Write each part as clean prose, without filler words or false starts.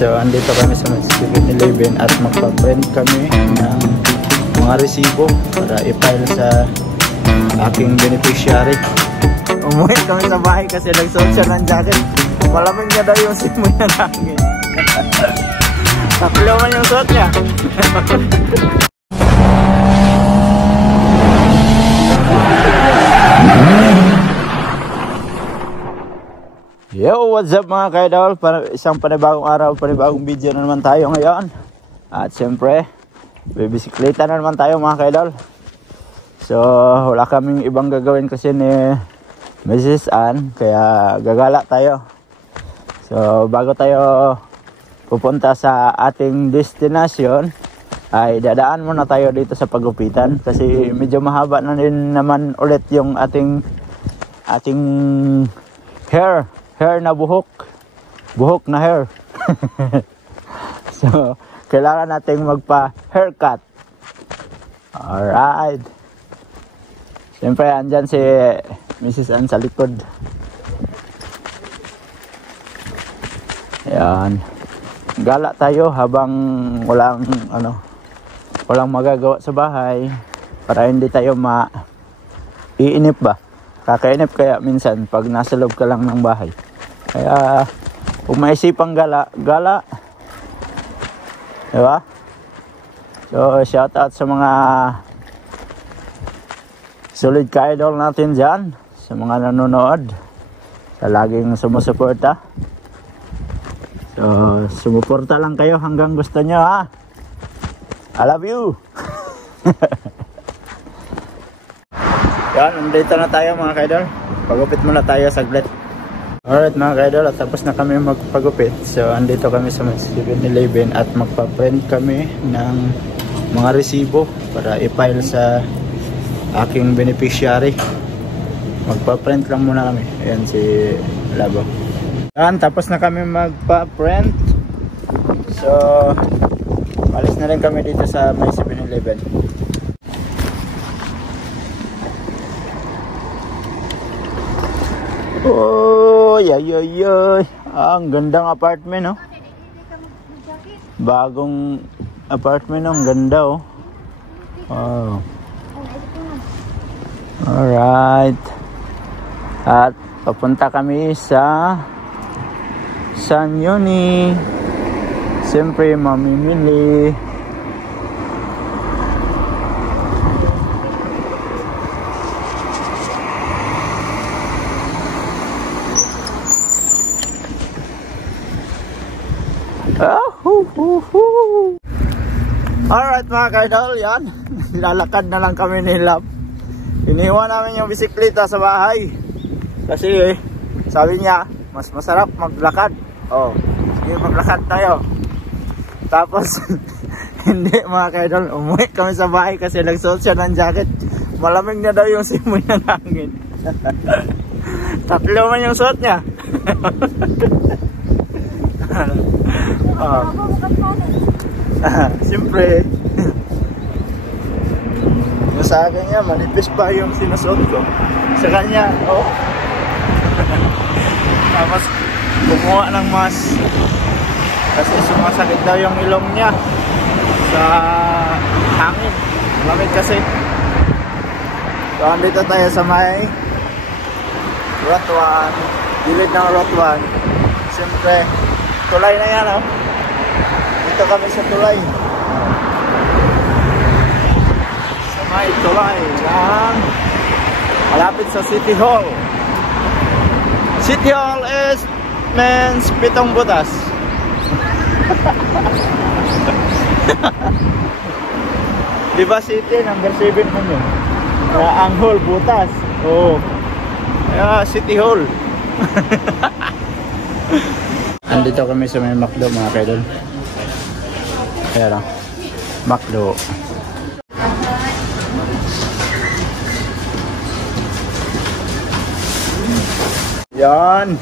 So andito kami sa 7-Eleven at magpa-print kami ng mga resibo para i-file sa aking beneficiary. Umuwi kami sa bahay kasi nagsuot siya ng jacket. Malamig niya daw yung simoy ng hangin. Tatlo man yung suot niya. Yo, what's up mga kaidol? Isang panibagong araw, panibagong video na naman tayo ngayon. At siyempre, bibisikleta na naman tayo mga kaidol. So, wala kaming ibang gagawin kasi ni Mrs. Ann, kaya gagala tayo. So, bago tayo pupunta sa ating destination, ay dadaan muna tayo dito sa pagupitan kasi medyo mahaba na din naman ulit yung ating hair na buhok na hair. So kailangan nating magpa haircut. Alright, siyempre andyan si Mrs. Ann sa likod. Ayan, gala tayo habang walang magagawa sa bahay para hindi tayo iinip ba. Kakainip kaya minsan pag nasa loob ka lang ng bahay. Kaya kung maisipang gala, diba? So shout out sa mga solid ka-idol natin dyan, sa mga nanonood, sa laging sumusuporta. So sumuporta lang kayo hanggang gusto nyo, ha. I love you. Yan, nandito na tayo mga ka-idol. Pagupit muna tayo saglit. Alright mga ka-idol, at tapos na kami magpagupit. So andito kami sa 7-Eleven at magpa-print kami ng mga resibo para i-file sa aking beneficiary. Magpa-print lang muna kami. Ayan si Labo. Yan, tapos na kami magpa-print. So alis na rin kami dito sa may 7-Eleven. Oh, ay. Ang gandang apartment, oh. Bagong apartment, oh. Ang ganda, oh. Wow. Alright. At papunta kami sa San Yuni. Siyempre, mamimili. Alright mga ka-idol, yan. Lalakad na lang kami ni Lab. Iniwan namin yung bisikleta sa bahay kasi sabi niya mas masarap maglakad. Oh, sige, maglakad tayo. Tapos hindi mga ka-idol, umuwi kami sa bahay kasi nagsuot siya ng jacket. Malamig na daw yung simoy ng hangin. Tatlo man yung suot niya. Siyempre yung sa akin niya manipis pa yung sinusuot ko sa kanya, oh. Tapos kumuha ng mask kasi sumasakit daw yung ilong niya sa hangin, malamig kasi. So andito tayo sa may Route 1, gilid ng Route 1. Siyempre tulay na yan, oh. Dito kami sa tulay. Sa may tulay yan, malapit sa City Hall. City Hall is means 7 butas. Diba City, number 7 mo yun. Ang hall, butas. Oh, yeah, City Hall. Andito kami sa may McDo mga kaidol. Ayan o, McDo. Yan.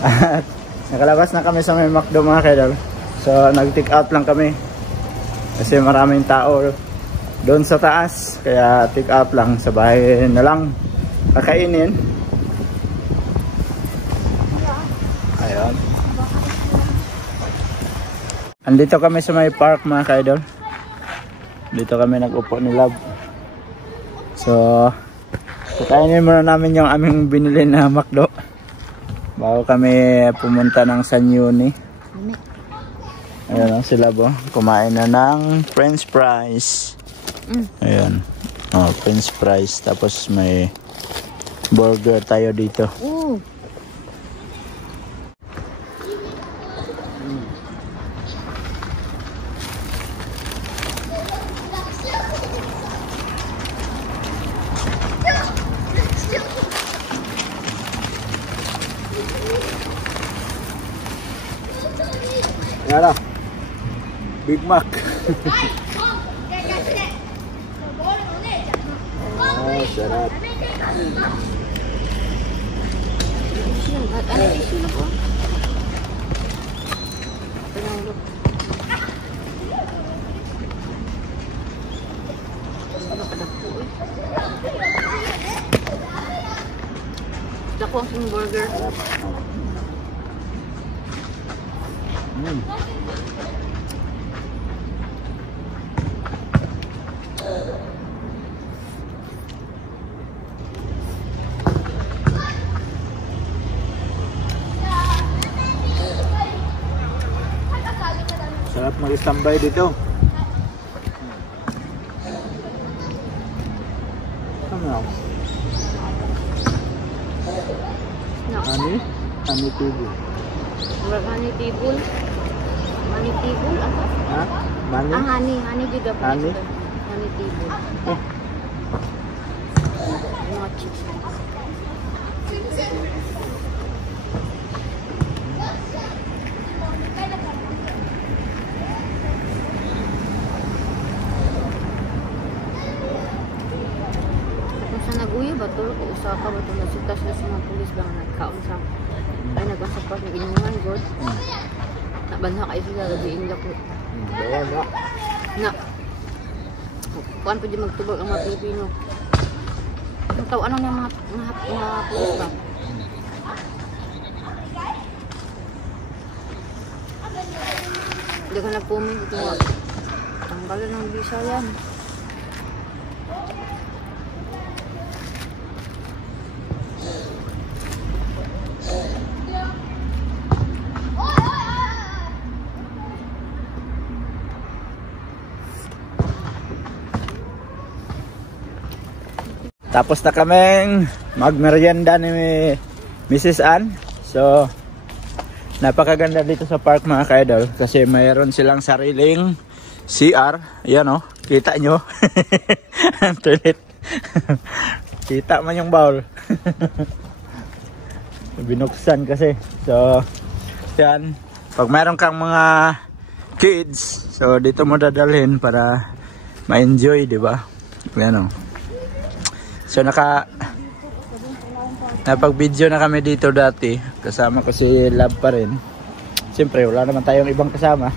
At nakalabas na kami sa may McDo mga kaidol. So nag-take out lang kami kasi maraming tao doon sa taas, kaya take out lang, sa bahay na lang kakainin. Ayun. Andito kami sa may park mga ka-idol. Dito kami nag-upo ni Love. So, kakainin muna namin yung aming binili na McDo bago kami pumunta ng San Yuni. Ayan si Love, oh. Kumain na ng french fries. Ayan. Oh, french fries. Tapos may burger tayo dito. Yan, Big Mac. Oh, sarap. Ako ang burger. Sarap mag-standby dito. Come now. Honey? Honey table. Honey table. Honey table? Ano? Ha? Honey? Ah, honey. Honey juga po. Honey? Honey table. Oh. Mga chips. Kung sa nag-uyo ba ito, usa ka ba ito, nasitas na sa mga pulis ba nga nagkaon sa ay nag-usap pa ng inuman, God. Nabanha kayo sila, gabiin lang po. Bawa na. Na, kuhaan pa dyan magtubag ang mga Pilipino. Ang tao, ano nga mga pulis ba? Hindi ka nag-comment ito nga. Tanggalan ng visa yan. Tapos na kaming magmerienda ni Mrs. Ann. So, napakaganda dito sa park mga ka-idol. Kasi mayroon silang sariling CR. Ayan, oh. Kita nyo. Ang toilet. Kita man yung bowl. Binuksan kasi. So, yan. Pag mayroon kang mga kids, so dito mo dadalhin para ma-enjoy, di ba? Ayan, oh. So napag-video na kami dito dati. Kasama ko si Love pa rin. Siyempre wala naman tayong ibang kasama.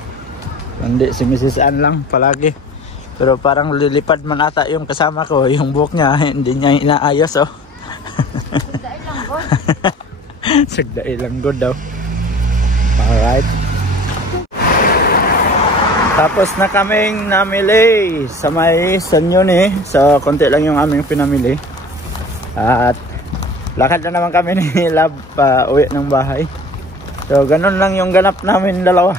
Hindi si Mrs. Ann lang palagi. Pero parang lilipad man ata yung kasama ko. Yung buhok niya hindi niya inaayos, oh. Sagdain lang, God. Sagdain lang, God daw. Alright. Tapos na kaming namili sa may San Yuni. So konti lang yung aming pinamili. At lakad na naman kami ni Love pa uwi ng bahay. So ganun lang yung ganap namin dalawa.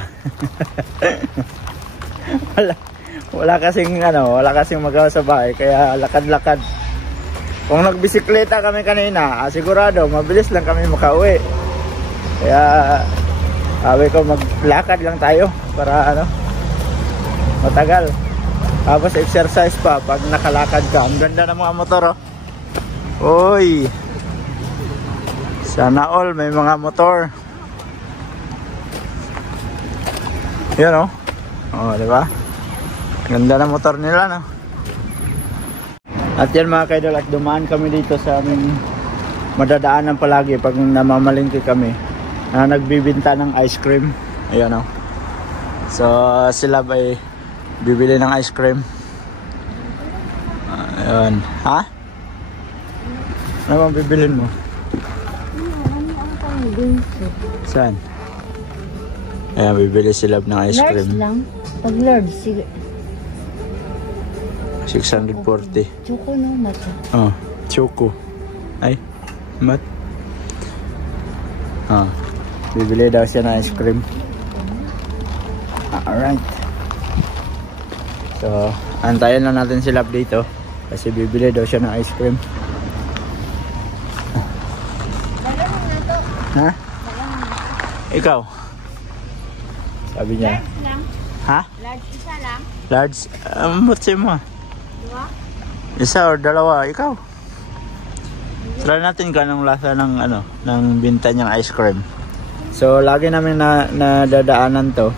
wala kasing magawa sa bahay kaya lakad-lakad. Kung nagbisikleta kami kanina, sigurado mabilis lang kami makauwi. Kaya sabi ko maglakad lang tayo para matagal. Tapos exercise pa pag nakalakad ka. Ang ganda ng mga motor, oh. Uy, sana all may mga motor. Yan, oh. Oh, di ba? Ganda ng motor nila, no? At yan mga kaidol, at dumaan kami dito sa aming madadaanan palagi pag namamalingki kami na nagbibinta ng ice cream. Ayan, oh. So sila ay bibili ng ice cream. Ayan. Ha? Ano bang bibilin mo? Saan? Ayan, bibili sila ng ice Large cream. lang. Pag large, sige. 640. Choco no, mata. Oh, choco. Ay, mat. Ah, bibili daw siya ng ice cream. Alright. So, antayin lang natin sila dito. Kasi bibili daw siya ng ice cream. Ha? Ikaw? Sabi niya. Large lang. Ha? Large isa lang. Large? Mutsi mo. Diba? Isa or dalawa, ikaw. Try natin kung anong lasa ng ano, ng binta niyang ice cream. So, lagi namin nadadaanan to.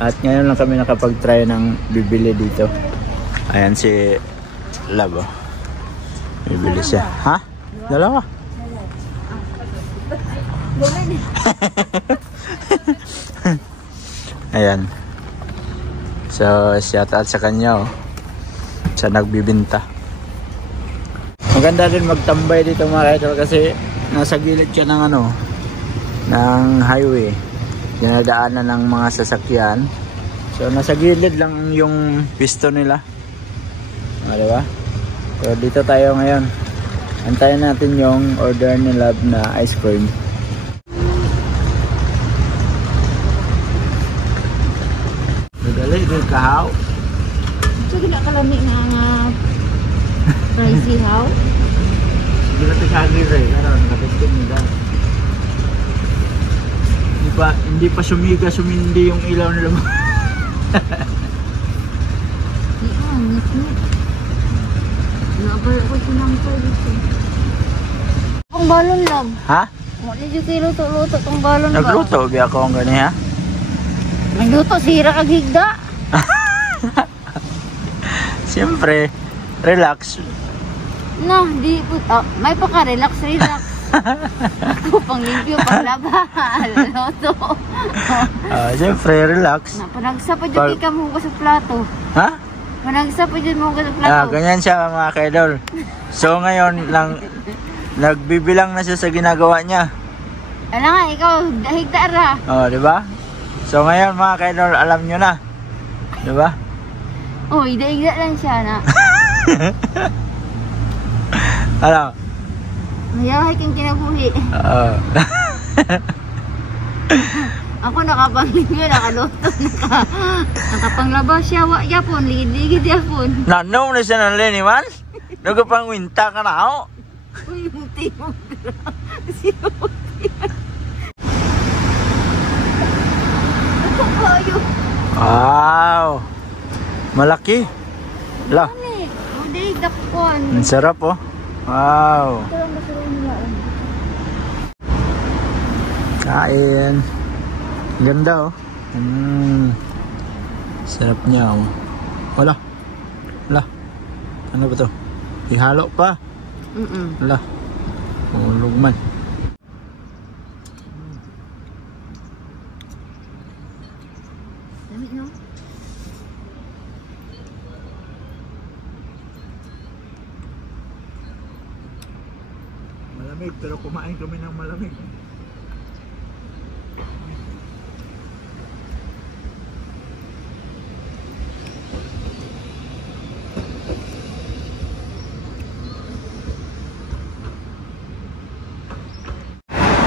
At ngayon lang kami nakapag-try ng bibili dito. Ayan si Labo. Bibili siya. Ha? Dalawa? Ayan. So, shout out sa kanya, oh. Sa nagbibinta. Maganda din magtambay dito mga idol kasi nasa gilid siya ng ano, ng highway. Dinadaanan ng mga sasakyan. So nasa gilid lang yung pisto nila. Diba? So dito tayo ngayon. Antayin natin yung order ni Love na ice cream. Nagali, good kahaw. So, gila kalami na nga pricey how? Hindi natin kagli rin. Nakatisting nila. Hindi pa sumindi yung ilaw nila. Nabar ko sinampay dito. Kung balon lang. Ha? Wala dito luto-luto kung balon ba? Nagluto, biya ko ang gani ha? Nagluto, sira kag higda. Siyempre, relax. Na, di po. May paka-relax. Ako pang limpyo, pang laba. Luto. Siyempre, relax. Panagsa pa dyan ka mo sa plato. Ha? Panagsa pa dyan mo sa plato. Ganyan siya mga kaidol. So ngayon, nagbibilang na siya sa ginagawa niya. Alam nga, ikaw, higda ra. Di ba? So ngayon mga kaidol, alam nyo na. Di ba? Oh, higda lang siya na. Ano? Mayahay kang kinabuhi. Ako nakapanglingyo, nakaluto, nakapanglaba siya, yapon, ligid-ligid yapon. Nanaw na siya ng Lenny man? Nagpangwinta ka na ako? Uy, muti mo. Ako kayo. Wow! Malaki. La. Hindi, dapon. Ang sarap oh. Wow. Ito lang masarap nila. Kain. Ganda oh. Sarap niya oh. Wala. Wala. Ano ba to? Ihalo pa. Wala. Hulog man. Lamig no? Malamig pero kumain kami ng malamig.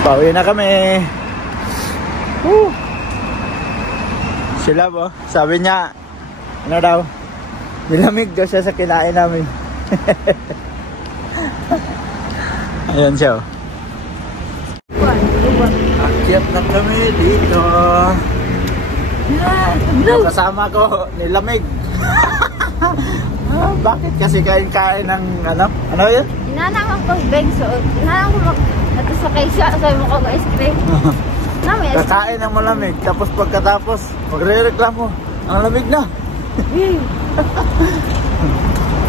Pauwi na kami. Sila po, sabi niya, ano daw, nilamig daw siya sa kinain namin. Ayan siya. Akyat na kami dito. Kasama ko, nilamig. Bakit kasi kain-kain ng ano? Ano yun? Inanang ako bag so. Inanang ko natusakay siya sa mo kong ice cream. Kakain ng malamig, tapos pagkatapos, magre-reklamo. Ang lamig na.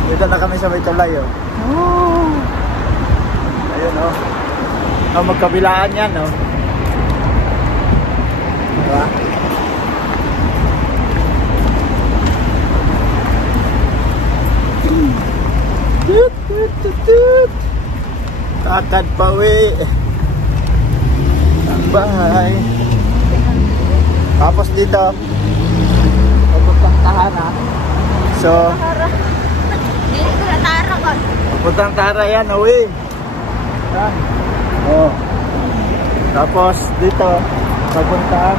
Dito na kami sa may tulay oh. Ayun oh. Magkabilaan yan oh. Diba? Lakad pa uwi ang bahay. Tapos dito, papuntang Tahana. So, Dili ko na tara ka. papuntang Tara yan, uwi. Yan. Oh. Tapos dito, papuntang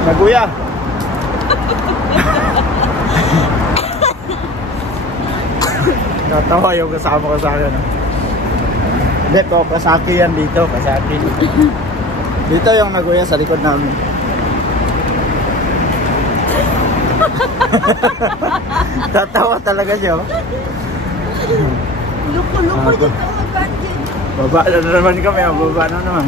Naguya. Natawa yung kasama ko sa akin. Hindi po, Kasaki yan dito. Kasaki. Dito yung Naguya sa likod namin. Tatawa talaga siya. Luko-luko dito ang bandit. Baba na naman kami. Baba na naman.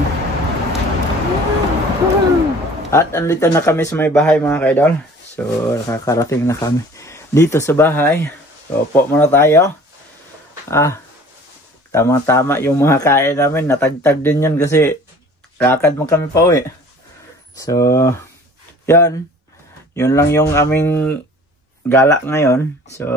At andito na kami sa may bahay mga kaidol. So nakakarating na kami dito sa bahay. So po muna tayo. Tama-tama yung mga kain namin. Natagtag din yan kasi lakad mo kami pa uwi. So yan. Yun lang yung aming gala ngayon. So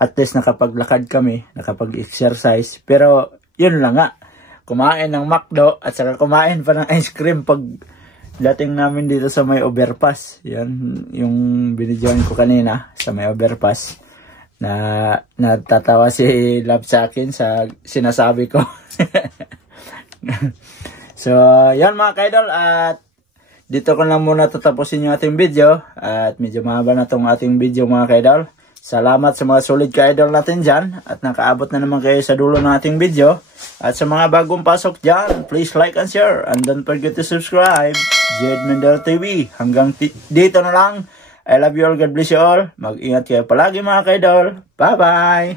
at least nakapaglakad kami. Nakapag-exercise. Pero yun lang nga. Kumain ng McDo at saka kumain pa ng ice cream pag dating namin dito sa may overpass. Yan yung binidyoan ko kanina sa may overpass na natatawa si Love sa akin sa sinasabi ko. So yan mga kaidol, at dito ko lang muna tatapusin yung ating video at medyo mahaba na tong ating video mga kaidol. Salamat sa mga solid ka-idol natin dyan at nakaabot na naman kayo sa dulo ng ating video. At sa mga bagong pasok dyan, please like and share and don't forget to subscribe. Jed Mendel TV. Hanggang dito na lang. I love you all. God bless you all. Mag-ingat kayo palagi mga ka-idol. Bye-bye!